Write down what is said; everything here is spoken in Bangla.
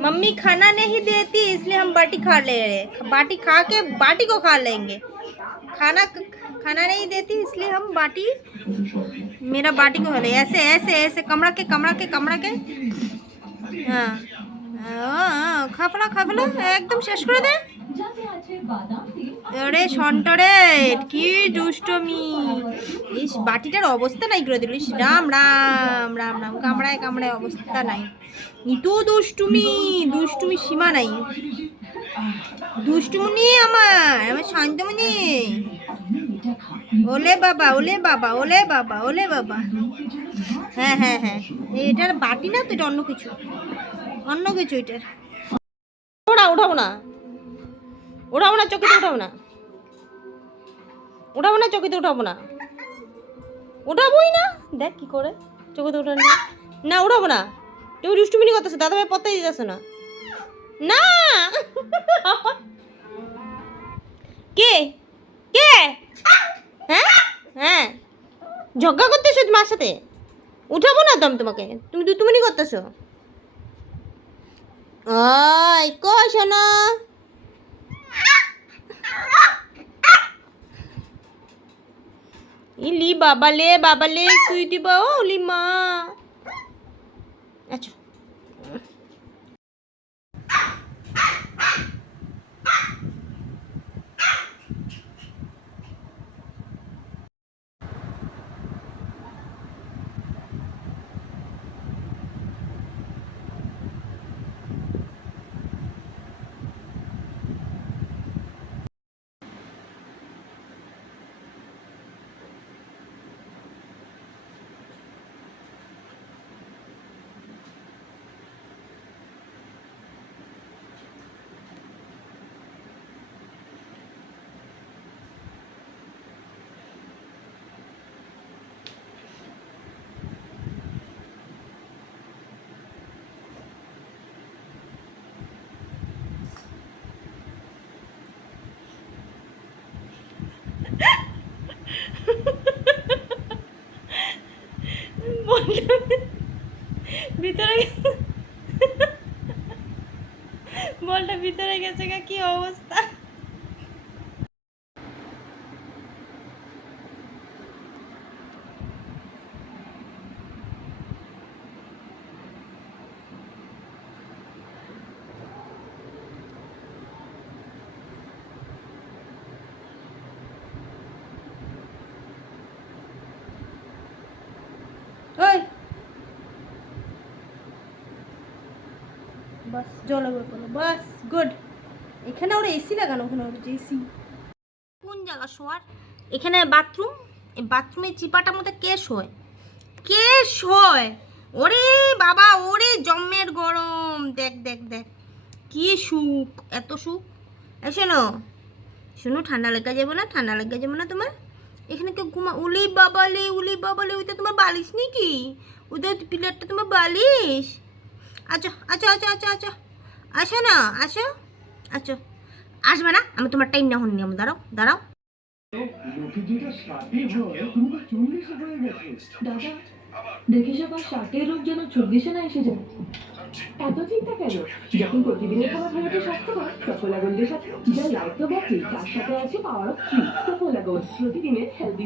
मम्मी खाना नहीं देती, इसलिए हम बाटी खा ले रहे बाटी खा के बाटी को खा लेंगे। खाना खाना नहीं देती, इसलिए हम बाटी, मेरा बाटी को खा ले। ऐसे ऐसे ऐसे, कमरा के कमरा के कमरा के। हाँ। खा ফেলা একদম শেষ করে দে। আরে সন্টরে কি দুষ্টমি। ইস, বাটিটার অবস্থা নাই করে দিল। ইস, রাম রাম রাম রাম, কামড়ায় কামড়ায় অবস্থা নাই। ইতো দুষ্টুমি দুষ্টুমি সীমা নাই। দুষ্টুমনি আমার আমার শান্তমনি। ওলে বাবা ওলে বাবা ওলে বাবা ওলে বাবা। হ্যাঁ হ্যাঁ হ্যাঁ এটার বাটি না তো, এটা অন্য কিছু। অন্য কিছু এটা ওটা উঠাবো না। উঠাবো না, চকিতে উঠাবো না। উঠাবো না, চকিতে উঠাবো না। উঠাবোই না। দেখ কি করে, চকিতে উঠানো। যায়। না, উঠাবো না। তুমি দুষ্টুমিনি করতেছো, দাদা ভাই পত্তাই দিতেছো না। না! কে? কে? হ্যাঁ? হ্যাঁ। ঝগড়া করতেছো তোমার সাথে? উঠাবো না তো আমি তোমাকে। তুমি দুতুমিনি করতেছো। ওই কই শোনো ইলি বাবালে বাবালে তুই দিবা ও লিমা। আচ্ছা বলটা ভিতরে বলটা ভিতরে গেছে কি অবস্থা? ওই বাস, জল কোনো বাস, গুড। এখানে ওরা এসি লাগানো ওখানে ওর এসি। কোন জায়গা শোয়ার? এখানে বাথরুম? বাথরুমের চিপাটার মধ্যে কে শোয়? কে শোয়? ওরে বাবা, ওরে জম্মের গরম। দেখ দেখ দেখ। কি সুখ, এত সুখ। শোনো। শোনো, ঠান্ডা লেগে যাবে না? ঠান্ডা লেগে যাবে না তোমার? এখানে কেউ ঘুমা উলি বাবালে উলি বাবালে ওইটা তোমার বালিশ নাকি? ওদের পিলারটা তোমার বালিশ? আচ্ছা আচ্ছা আচ্ছা আচ্ছা আচ্ছা। আসো না আসো আচ্ছা আসবে না আমি তোমার টাইম না হন নিয়ম দাঁড়াও দাঁড়াও। লোকে যেটা ষাটে তুমি তো চল্লিশে গেছো। দাদা দেখিস আবার ষাটের লোক যেন চব্বিশে না এসে যায়। এত চিন্তা কেন? যখন প্রতিদিনের খাবার খাওয়াটা স্বাস্থ্যকর সফলা গোল্ডের সাথে যা লাইফ তো বটেই তার সাথে আছে power of three Saffola gold প্রতিদিনের হেলদি